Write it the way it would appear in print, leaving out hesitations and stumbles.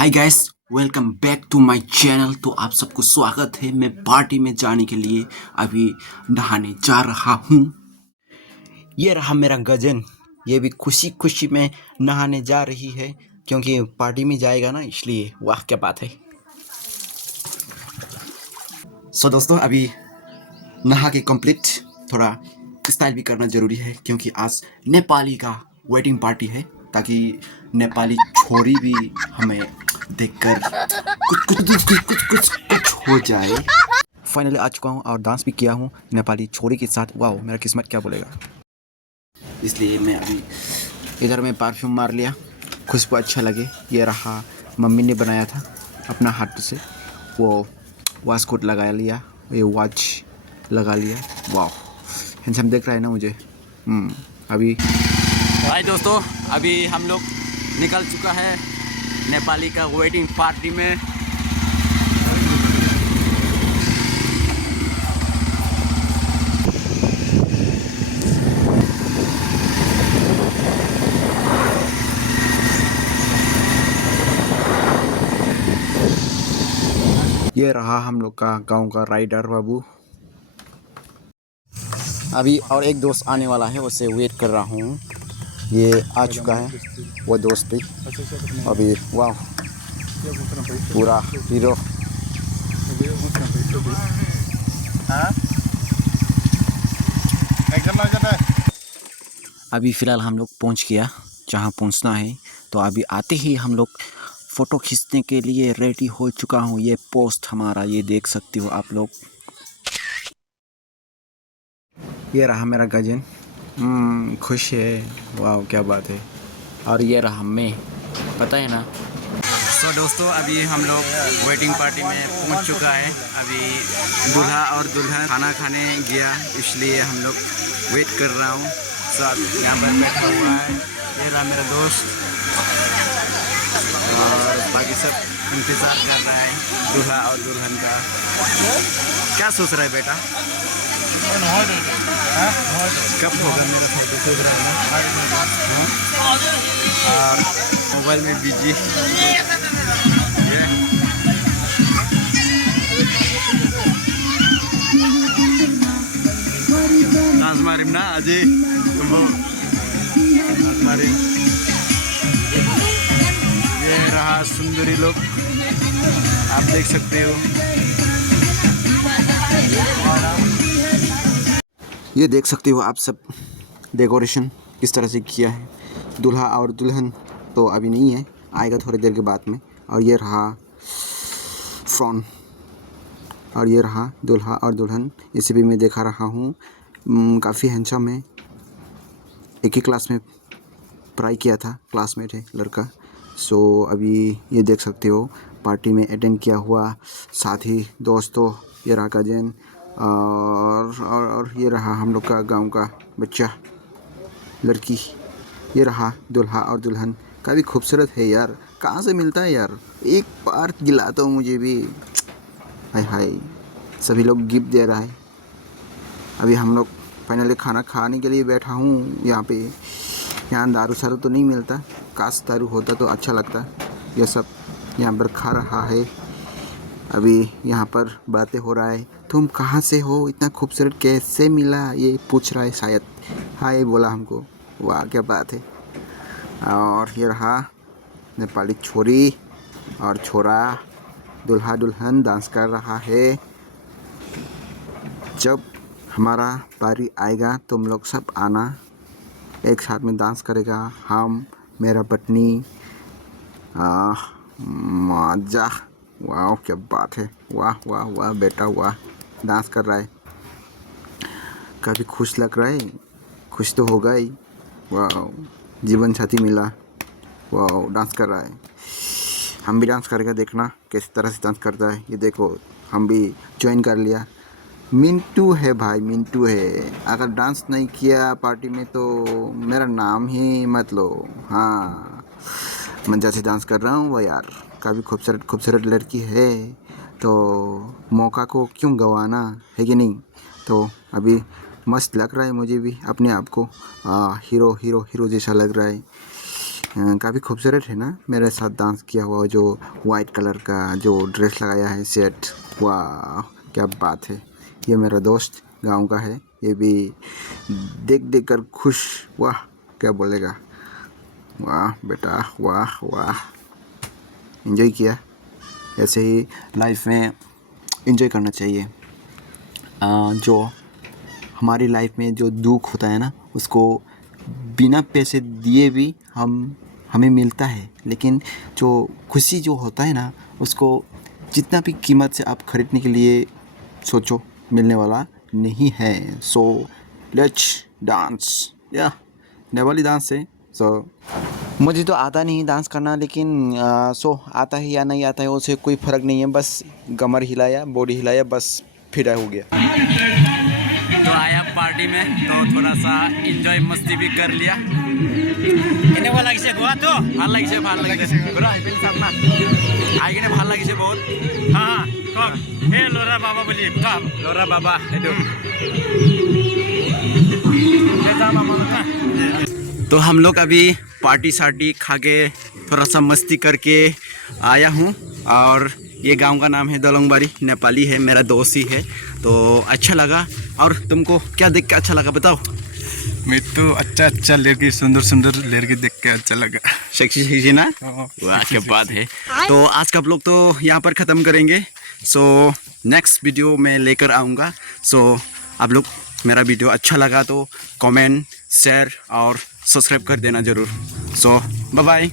Hi guys, welcome back to my channel. तो आप सबको स्वागत है। मैं पार्टी में जाने के लिए अभी नहाने जा रहा हूँ। ये रहा मेरा गजन, ये भी खुशी खुशी में नहाने जा रही है क्योंकि पार्टी में जाएगा ना, इसलिए। वाह क्या बात है। सो दोस्तों, अभी नहा के कंप्लीट। थोड़ा स्टाइल भी करना जरूरी है क्योंकि आज नेपाली का वेडिंग पार्टी है, ताकि नेपाली छोरी भी हमें देखकर कुछ हो जाए। फाइनली आ चुका हूँ और डांस भी किया हूँ नेपाली छोरी के साथ। वाह, मेरा किस्मत क्या बोलेगा। इसलिए मैं अभी इधर में परफ्यूम मार लिया, खुशबू अच्छा लगे। ये रहा, मम्मी ने बनाया था अपना हाथ से। वो वाच कोट लगा लिया, ये वॉच लगा लिया। वाह, हैंडसम देख रहा है ना मुझे। अभी भाई दोस्तों, अभी हम लोग निकल चुका है नेपाली का वेडिंग पार्टी में। ये रहा हम लोग का गांव का राइडर बाबू। अभी और एक दोस्त आने वाला है, उससे वेट कर रहा हूँ। ये आ चुका है वो दोस्त भी अभी। वाह, पूरा हीरो। अभी फ़िलहाल हम लोग पहुँच गया जहाँ पहुँचना है। तो अभी आते ही हम लोग फ़ोटो खींचने के लिए रेडी हो चुका हूँ। ये पोस्ट हमारा, ये देख सकते हो आप लोग। ये रहा मेरा गजन, खुश है। वाह क्या बात है। और ये रहा मैं, पता है ना। तो दोस्तों, अभी हम लोग वेडिंग पार्टी में पहुंच चुका है। अभी दूल्हा और दुल्हन खाना खाने गया, इसलिए हम लोग वेट कर रहा हूँ। सब यहाँ पर बैठा हुआ है। ये रहा मेरा दोस्त और बाकी सब इंतज़ार कर रहा है दूल्हा और दुल्हन का। क्या सोच रहा है बेटा? कब होगा मेरा फोटो? सोच रहा है ना। और मोबाइल में बिजी। नाच मारिम ना अजय, मारिम। ये रहा सुंदरी लोग, आप देख सकते हो। ये देख सकते हो आप सब, डेकोरेशन किस तरह से किया है। दूल्हा और दुल्हन तो अभी नहीं है, आएगा थोड़ी देर के बाद में। और ये रहा फ्रॉन, और ये रहा दूल्हा और दुल्हन। इसे भी मैं देखा रहा हूँ, काफ़ी हैंडसम है। एक ही क्लास में पढ़ाई किया था, क्लासमेट है लड़का। सो अभी ये देख सकते हो पार्टी में अटेंड किया हुआ साथी दोस्तों। ये रहा कजन और ये रहा हम लोग का गांव का बच्चा लड़की। ये रहा दूल्हा और दुल्हन, काफ़ी खूबसूरत है यार। कहाँ से मिलता है यार, एक बार दिलाता हूँ मुझे भी। हाय हाय, सभी लोग गिफ्ट दे रहा है। अभी हम लोग फाइनली खाना खाने के लिए बैठा हूँ यहाँ पे। यहाँ दारू सारू तो नहीं मिलता, काश दारू होता तो अच्छा लगता। ये सब यहाँ पर खा रहा है। अभी यहाँ पर बातें हो रहा है, तुम कहाँ से हो, इतना खूबसूरत कैसे मिला, ये पूछ रहा है शायद। हाय बोला हमको। वाह क्या बात है। और ये रहा नेपाली छोरी और छोरा, दूल्हा दुल्हन डांस कर रहा है। जब हमारा बारी आएगा तुम लोग सब आना, एक साथ में डांस करेगा हम, मेरा पत्नी। मजा। वाह क्या बात है। वाह वाह वाह बेटा वाह, डांस कर रहा है, काफ़ी खुश लग रहा है। खुश तो होगा ही। वाह, जीवन साथी मिला। वाह, डांस कर रहा है। हम भी डांस करेगा, देखना किस तरह से डांस करता है। ये देखो, हम भी ज्वाइन कर लिया। मिंटू है भाई, मिंटू है। अगर डांस नहीं किया पार्टी में तो मेरा नाम ही मत लो। हाँ, मज़ा से डांस कर रहा हूँ वो यार। काफ़ी खूबसूरत खूबसूरत लड़की है, तो मौका को क्यों गंवाना, है कि नहीं। तो अभी मस्त लग रहा है मुझे भी, अपने आप को हीरो हीरो हीरो जैसा लग रहा है। काफ़ी खूबसूरत है ना, मेरे साथ डांस किया हुआ जो वाइट कलर का जो ड्रेस लगाया है सेट। वाह क्या बात है। ये मेरा दोस्त गांव का है, ये भी देख देख कर खुश। वाह क्या बोलेगा। वाह बेटा वाह वाह, एंजॉय किया। ऐसे ही लाइफ में एंजॉय करना चाहिए। जो हमारी लाइफ में जो दुख होता है ना, उसको बिना पैसे दिए भी हमें मिलता है, लेकिन जो खुशी जो होता है ना, उसको जितना भी कीमत से आप खरीदने के लिए सोचो, मिलने वाला नहीं है। So let's dance. या नेपाली डांस है। सो मुझे तो आता नहीं डांस करना, लेकिन आता है या नहीं आता है उसे कोई फ़र्क नहीं है। बस कमर हिलाया, बॉडी हिलाया, बस फिदा हो गया। तो आया पार्टी में तो थोड़ा सा एंजॉय मस्ती भी कर लिया। কেনেকুৱা লাগিছে গোৱাটো? ভাল লাগিছে পুৰা হেপি সামনা আই কিনে ভাল লাগিছে বহুত। হা কওক হে ল'ৰা বাবা বুলি কওক। ল'ৰা বাবা এইটো। तो हम लोग अभी पार्टी सार्टी खा के थोड़ा सा मस्ती करके आया हूँ, और ये गांव का नाम है दलोंगबारी, नेपाली है, मेरा दोस्त ही है। तो अच्छा लगा। और तुमको क्या देख के अच्छा लगा बताओ? मैं तो अच्छा लड़की, सुंदर लड़की देख के अच्छा लगा। सेक्सी ना? वाह क्या बात है। तो आज का ब्लॉग तो यहाँ पर ख़त्म करेंगे। सो नेक्स्ट वीडियो में लेकर आऊँगा। सो आप लोग मेरा वीडियो अच्छा लगा तो कमेंट, शेयर और सब्सक्राइब कर देना ज़रूर। सो बाय बाय।